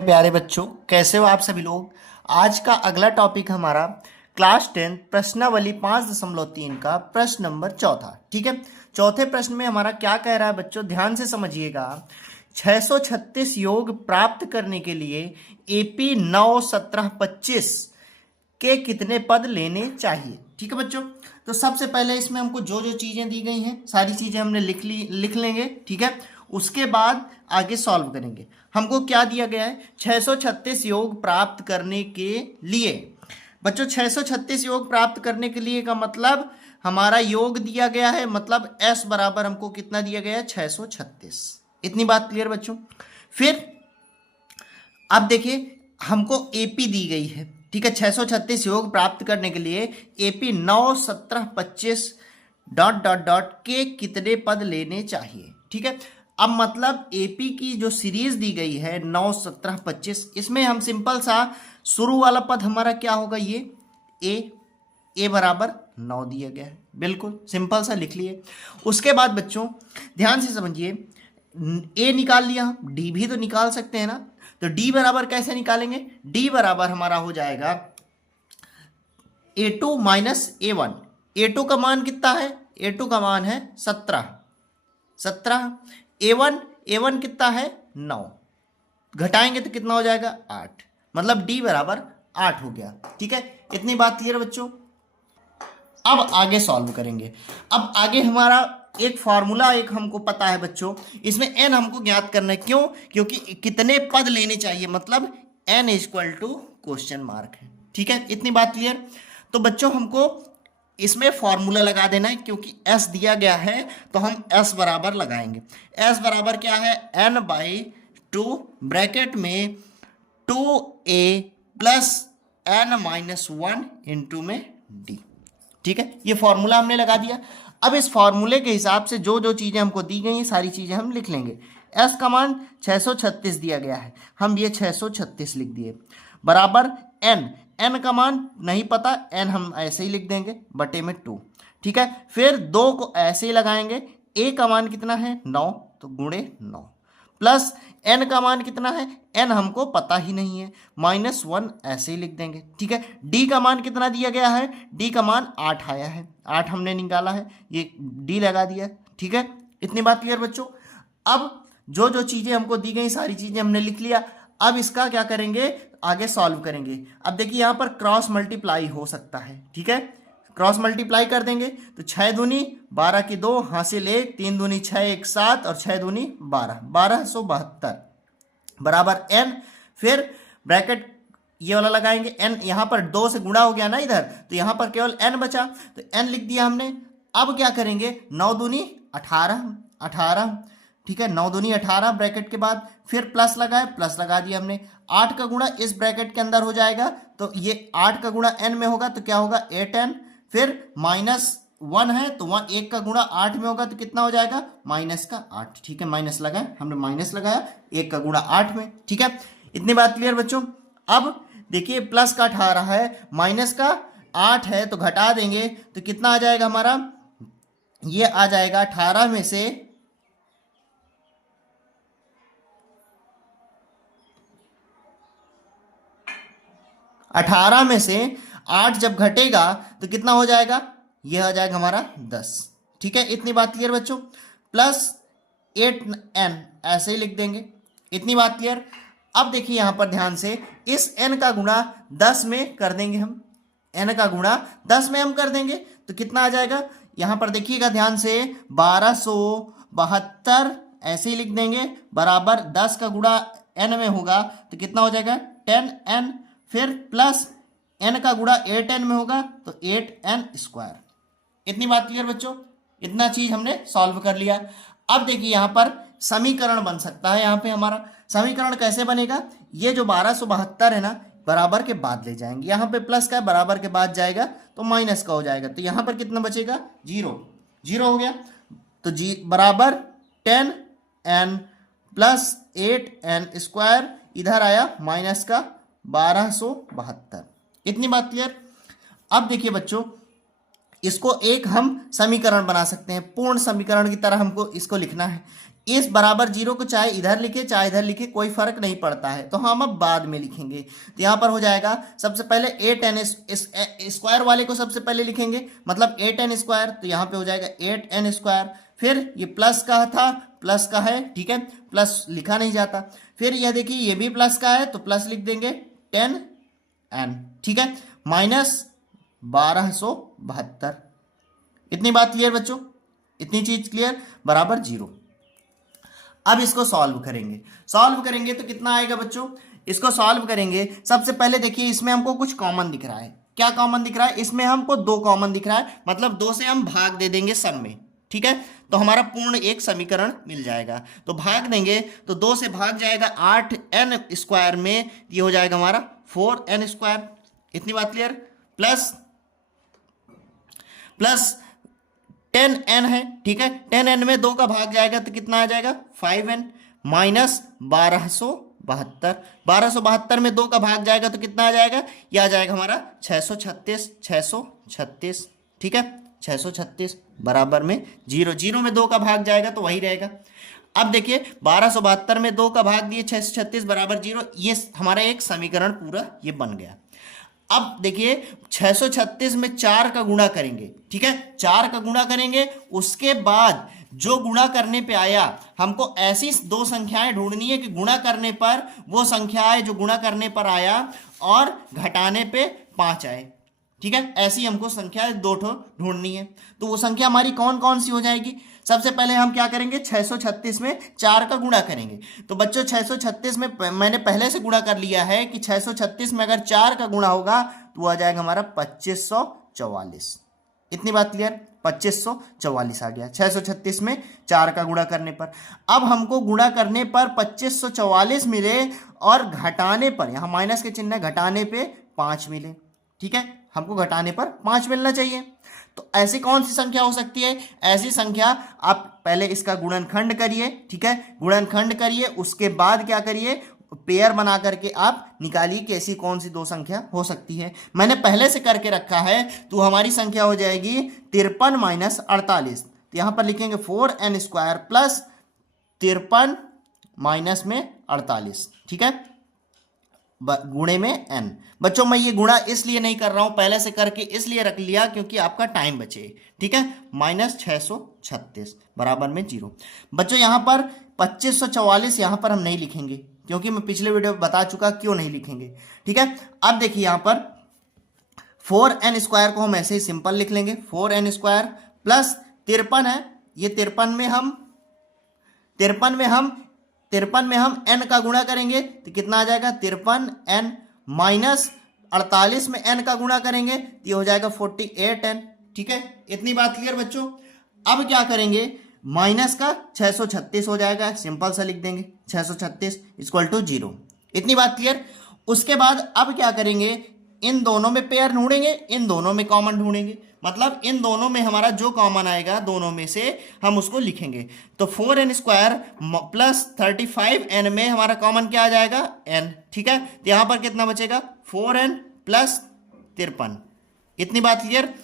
प्यारे बच्चों, कैसे हो आप सभी लोग। आज का अगला टॉपिक हमारा क्लास 10 प्रश्नावली 5.3 का प्रश्न नंबर चौथा। ठीक है, चौथे प्रश्न में हमारा क्या कह रहा है बच्चों, ध्यान से समझिएगा। 636 योग प्राप्त करने के लिए एपी 9, 17, 25 के कितने पद लेने चाहिए। ठीक है बच्चों, तो सबसे पहले इसमें हमको जो जो चीजें दी गई हैं सारी चीजें हमने लिख लेंगे। ठीक है, उसके बाद आगे सॉल्व करेंगे। हमको क्या दिया गया है, 636 योग प्राप्त करने के लिए। बच्चों 636 योग प्राप्त करने के लिए का मतलब हमारा योग दिया गया है, मतलब s बराबर हमको कितना दिया गया है, 636। इतनी बात क्लियर बच्चों। फिर अब देखिए हमको एपी दी गई है। ठीक है, 636 योग प्राप्त करने के लिए एपी 9, 17, 25 डॉट डॉट डॉट के कितने पद लेने चाहिए। ठीक है, अब मतलब एपी की जो सीरीज दी गई है 9, 17, 25, इसमें हम सिंपल सा शुरू वाला पद हमारा क्या होगा, ये ए बराबर 9 दिया गया है, बिल्कुल सिंपल सा लिख लिए। उसके बाद बच्चों ध्यान से समझिए, ए निकाल लिया, डी भी तो निकाल सकते हैं ना। तो डी बराबर कैसे निकालेंगे, डी बराबर हमारा हो जाएगा A2 माइनस A1। A2 का मान कितना है, A2 का मान है 17। A1 कितना है 9, घटाएंगे तो कितना हो जाएगा 8, मतलब डी बराबर 8 हो गया। ठीक है, इतनी बात क्लियर बच्चों। अब आगे सॉल्व करेंगे। अब आगे हमारा एक फार्मूला एक हमको पता है बच्चों, इसमें एन हमको ज्ञात करना है। क्यों, क्योंकि कितने पद लेने चाहिए, मतलब n equal to question mark है। ठीक है, इतनी बात क्लियर। तो बच्चों हमको इसमें फॉर्मूला लगा देना है, क्योंकि एस दिया गया है तो हम एस बराबर लगाएंगे। एस बराबर क्या है, एन बाई 2 ब्रैकेट में 2a plus n minus 1 into में डी। ठीक है, ये फॉर्मूला हमने लगा दिया। अब इस फॉर्मूले के हिसाब से जो जो चीज़ें हमको दी गई हैं सारी चीज़ें हम लिख लेंगे। एस का मान 636 दिया गया है, हम ये 636 लिख दिए, बराबर एन का मान नहीं पता, एन हम ऐसे ही लिख देंगे बटे में 2। ठीक है, फिर 2 को ऐसे ही लगाएंगे, ए का मान कितना है 9, तो गुणे 9, प्लस एन का मान कितना है, एन हमको पता ही नहीं है, -1 ऐसे ही लिख देंगे। ठीक है, डी का मान कितना दिया गया है, डी का मान 8 आया है, 8 हमने निकाला है, ये डी लगा दिया। ठीक है, इतनी बात क्लियर बच्चों। अब जो जो चीज़ें हमको दी गई सारी चीज़ें हमने लिख लिया। अब इसका क्या करेंगे, आगे सॉल्व करेंगे। अब देखिए यहाँ पर क्रॉस मल्टीप्लाई हो सकता है। ठीक है, क्रॉस मल्टीप्लाई कर देंगे तो 6 दूनी 12 की 2 हासिल 1, 3 दूनी 6, 1 7 और 6 दूनी 12, 1272 बराबर एन। फिर ब्रैकेट ये वाला लगाएंगे, एन यहाँ पर 2 से गुणा हो गया ना इधर, तो यहाँ पर केवल एन बचा, तो एन लिख दिया हमने। अब क्या करेंगे, 9 दूनी 18। ठीक है, 9 दूनी 18 ब्रैकेट के बाद फिर प्लस लगाए, प्लस लगा दिया हमने। 8 का गुणा इस ब्रैकेट के अंदर हो जाएगा, तो ये 8 का गुणा एन में होगा तो क्या होगा 8n। फिर -1 है तो 1 का गुणा 8 में होगा तो कितना हो जाएगा -8। ठीक है, माइनस लगाए, हमने माइनस लगाया 1 का गुणा 8 में। ठीक है, इतनी बात क्लियर बच्चों। अब देखिए प्लस का 18 है, माइनस का 8 है, तो घटा देंगे तो कितना आ जाएगा हमारा, ये आ जाएगा 18 में से 8 जब घटेगा तो कितना हो जाएगा, यह आ जाएगा हमारा 10। ठीक है, इतनी बात क्लियर बच्चों। प्लस 8n ऐसे ही लिख देंगे, इतनी बात क्लियर। अब देखिए यहाँ पर ध्यान से, इस n का गुणा 10 में कर देंगे हम, n का गुणा 10 में हम कर देंगे तो कितना आ जाएगा, यहाँ पर देखिएगा ध्यान से 1272 ऐसे ही लिख देंगे, बराबर 10 का गुणा n में होगा तो कितना हो जाएगा 10n। फिर प्लस n का गुणा 8n में होगा तो 8n स्क्वायर। इतनी बात क्लियर बच्चों, इतना चीज हमने सॉल्व कर लिया। अब देखिए यहाँ पर समीकरण बन सकता है। यहाँ पे हमारा समीकरण कैसे बनेगा, ये जो 1272 है ना, बराबर के बाद ले जाएंगे, यहाँ पे प्लस का है, बराबर के बाद जाएगा तो माइनस का हो जाएगा, तो यहाँ पर कितना बचेगा 0 हो गया, तो जी बराबर 10n प्लस 8n स्क्वायर, इधर आया माइनस का 1272। इतनी बात क्लियर। अब देखिए बच्चों, इसको एक हम समीकरण बना सकते हैं, पूर्ण समीकरण की तरह हमको इसको लिखना है। इस बराबर 0 को चाहे इधर लिखे चाहे इधर लिखे कोई फर्क नहीं पड़ता है, तो हम अब बाद में लिखेंगे। तो यहाँ पर हो जाएगा सबसे पहले 8n स्क्वायर वाले को सबसे पहले लिखेंगे, मतलब 8n स्क्वायर, तो यहाँ पे हो जाएगा 8n स्क्वायर। फिर ये प्लस का था, प्लस का है, ठीक है, प्लस लिखा नहीं जाता। फिर यह देखिए ये भी प्लस का है तो प्लस लिख देंगे 10n, ठीक है, माइनस 1272। इतनी बात क्लियर बच्चों, इतनी चीज क्लियर, बराबर 0। अब इसको सॉल्व करेंगे, सॉल्व करेंगे तो कितना आएगा बच्चों, इसको सॉल्व करेंगे। सबसे पहले देखिए इसमें हमको कुछ कॉमन दिख रहा है। क्या कॉमन दिख रहा है, इसमें हमको 2 कॉमन दिख रहा है, मतलब 2 से हम भाग दे देंगे सब में, ठीक है, तो हमारा पूर्ण एक समीकरण मिल जाएगा। तो भाग देंगे तो 2 से भाग जाएगा 8n स्क्वायर में, ये हो जाएगा हमारा 4n स्क्वायर। इतनी बात क्लियर, प्लस 10n है, ठीक है, 10n में 2 का भाग जाएगा तो कितना आ जाएगा 5n, माइनस 1272 में 2 का भाग जाएगा तो कितना आ जाएगा, यह आ जाएगा हमारा 636, ठीक है, 636 बराबर में 0, 0 में 2 का भाग जाएगा तो वही रहेगा। अब देखिए 1272 में 2 का भाग दिए 636 बराबर 0, ये हमारा एक समीकरण पूरा ये बन गया। अब देखिए 636 में 4 का गुणा करेंगे, ठीक है, 4 का गुणा करेंगे, उसके बाद जो गुणा करने पे आया हमको ऐसी 2 संख्याएं ढूंढनी है कि गुणा करने पर वो संख्याएं जो गुणा करने पर आया और घटाने पे 5 आए, ठीक है, ऐसी हमको संख्या 2 ढूंढनी है। तो वो संख्या हमारी कौन कौन सी हो जाएगी, सबसे पहले हम क्या करेंगे 636 में 4 का गुणा करेंगे। तो बच्चों 636 में मैंने पहले से गुणा कर लिया है कि 636 में अगर 4 का गुणा होगा तो वो आ जाएगा हमारा 2544। इतनी बात क्लियर, 2544 आ गया 636 में 4 का गुणा करने पर। अब हमको गुणा करने पर 2544 मिले और घटाने पर, यहाँ माइनस के चिन्ह घटाने पे 5 मिले, ठीक है, हमको घटाने पर 5 मिलना चाहिए। तो ऐसी कौन सी संख्या हो सकती है, ऐसी संख्या आप पहले इसका गुणनखंड करिए, ठीक है, गुणनखंड करिए, उसके बाद क्या करिए पेयर बना करके आप निकालिए कि ऐसी कौन सी 2 संख्या हो सकती है। मैंने पहले से करके रखा है, तो हमारी संख्या हो जाएगी 53 माइनस 48। तो यहाँ पर लिखेंगे 4n स्क्वायर प्लस 53 माइनस में 48, ठीक है, गुणे में n। बच्चों मैं ये गुणा इसलिए नहीं कर रहा हूं, पहले से करके इसलिए रख लिया क्योंकि आपका टाइम बचे, ठीक है, माइनस 636 बराबर में 0। बच्चों यहां पर 2544 यहां पर हम नहीं लिखेंगे क्योंकि मैं पिछले वीडियो में बता चुका क्यों नहीं लिखेंगे, ठीक है। अब देखिए यहां पर 4n स्क्वायर को हम ऐसे ही सिंपल लिख लेंगे, 4n स्क्वायर प्लस 53 है, ये 53 में हम n का गुणा करेंगे तो कितना आ जाएगा 53n, माइनस 48 में n का गुणा करेंगे तो ये हो जाएगा 48n, ठीक है। इतनी बात क्लियर बच्चों। अब क्या करेंगे, माइनस का 636 हो जाएगा, सिंपल सा लिख देंगे 636 इक्वल टू 0। इतनी बात क्लियर। उसके बाद अब क्या करेंगे, इन दोनों में पेयर ढूंढेंगे, इन दोनों में कॉमन ढूंढेंगे, मतलब इन दोनों में हमारा जो कॉमन आएगा दोनों में से हम उसको लिखेंगे। तो 4n स्क्वायर प्लस 35n में हमारा कॉमन क्या आ जाएगा n, ठीक है, तो यहां पर कितना बचेगा 4n प्लस 53। इतनी बात क्लियर।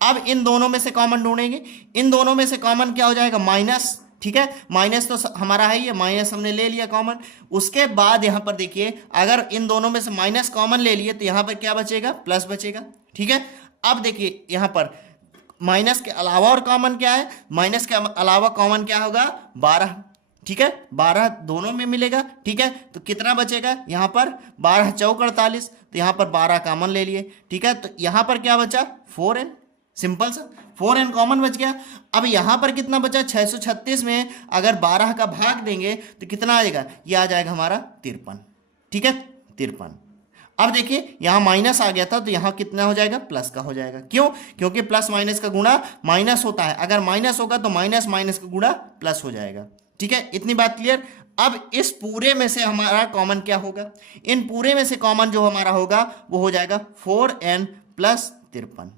अब इन दोनों में से कॉमन ढूंढेंगे, इन दोनों में से कॉमन क्या हो जाएगा माइनस, ठीक है, माइनस तो हमारा है, ये माइनस हमने ले लिया कॉमन। उसके बाद यहां पर देखिए अगर इन दोनों में से माइनस कॉमन ले लिए तो यहां पर क्या बचेगा, प्लस बचेगा, ठीक है। अब देखिए यहां पर माइनस के अलावा और कॉमन क्या है, माइनस के अलावा कॉमन क्या होगा 12, ठीक है, 12 दोनों में मिलेगा, ठीक है, तो कितना बचेगा यहां पर 12 चौक 48, तो यहां पर 12 कॉमन ले लिए, ठीक है, तो यहां पर क्या बचा 4n, सिंपल सा 4n कॉमन बच गया। अब यहां पर कितना बचा 636 में अगर 12 का भाग देंगे तो कितना आ जाएगा, ये आ जाएगा हमारा 53, ठीक है, 53। अब देखिए यहां माइनस आ गया था तो यहां कितना हो जाएगा, प्लस का हो जाएगा। क्यों, क्योंकि प्लस माइनस का गुणा माइनस होता है, अगर माइनस होगा तो माइनस माइनस का गुणा प्लस हो जाएगा, ठीक है। इतनी बात क्लियर। अब इस पूरे में से हमारा कॉमन क्या होगा, इन पूरे में से कॉमन जो हमारा होगा वो हो जाएगा 4n प्लस 53,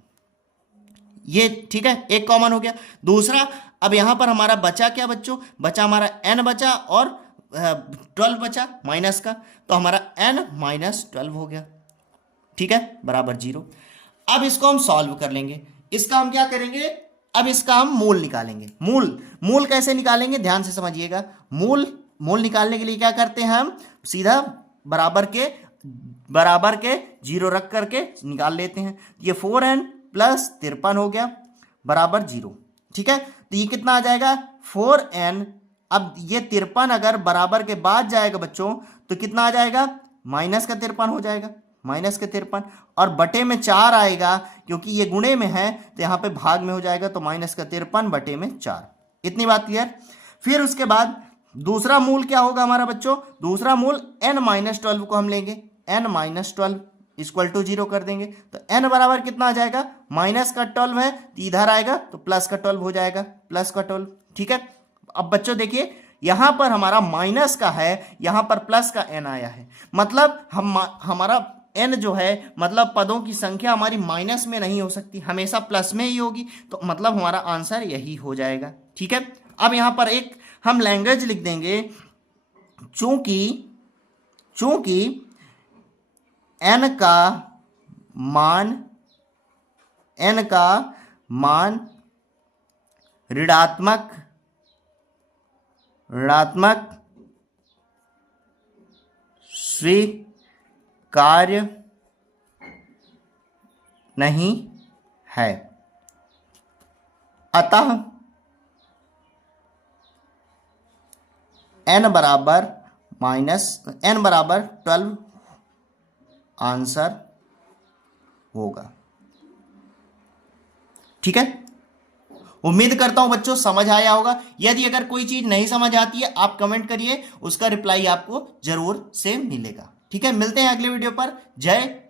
ये ठीक है, एक कॉमन हो गया। दूसरा अब यहां पर हमारा बचा क्या बच्चों, बचा हमारा n बचा और 12 बचा माइनस का, तो हमारा n माइनस 12 हो गया, ठीक है, बराबर 0। अब इसको हम सॉल्व कर लेंगे। इसका हम क्या करेंगे, अब इसका हम मूल निकालेंगे। मूल कैसे निकालेंगे, ध्यान से समझिएगा। मूल निकालने के लिए क्या करते हैं, हम सीधा बराबर के 0 रख करके निकाल लेते हैं। ये 4n प्लस 53 हो गया बराबर 0। ठीक है, तो ये कितना आ जाएगा 4n। अब ये 53 अगर बराबर के बाद जाएगा बच्चों तो कितना आ जाएगा, माइनस का 53 हो जाएगा, माइनस के 53, और बटे में 4 आएगा क्योंकि ये गुणे में है तो यहाँ पे भाग में हो जाएगा, तो माइनस का 53 बटे में 4। इतनी बात क्लियर। फिर उसके बाद दूसरा मूल क्या होगा हमारा बच्चों, दूसरा मूल n-12 को हम लेंगे, n-12 इक्वल टू 0 कर देंगे, तो n बराबर कितना आ जाएगा, माइनस का 12 है तो इधर आएगा तो प्लस का 12 हो जाएगा, प्लस का 12। ठीक है, अब बच्चों देखिए यहां पर हमारा माइनस का है, यहां पर प्लस का n आया है, मतलब हमारा n जो है, मतलब पदों की संख्या हमारी माइनस में नहीं हो सकती, हमेशा प्लस में ही होगी, तो मतलब हमारा आंसर यही हो जाएगा। ठीक है, अब यहां पर एक हम लैंग्वेज लिख देंगे, चूंकि n का मान ऋणात्मक स्वीकार्य नहीं है, अतः n बराबर 12 आंसर होगा। ठीक है, उम्मीद करता हूं बच्चों समझ आया होगा। यदि अगर कोई चीज नहीं समझ आती है आप कमेंट करिए, उसका रिप्लाई आपको जरूर से मिलेगा। ठीक है, मिलते हैं अगले वीडियो पर। जय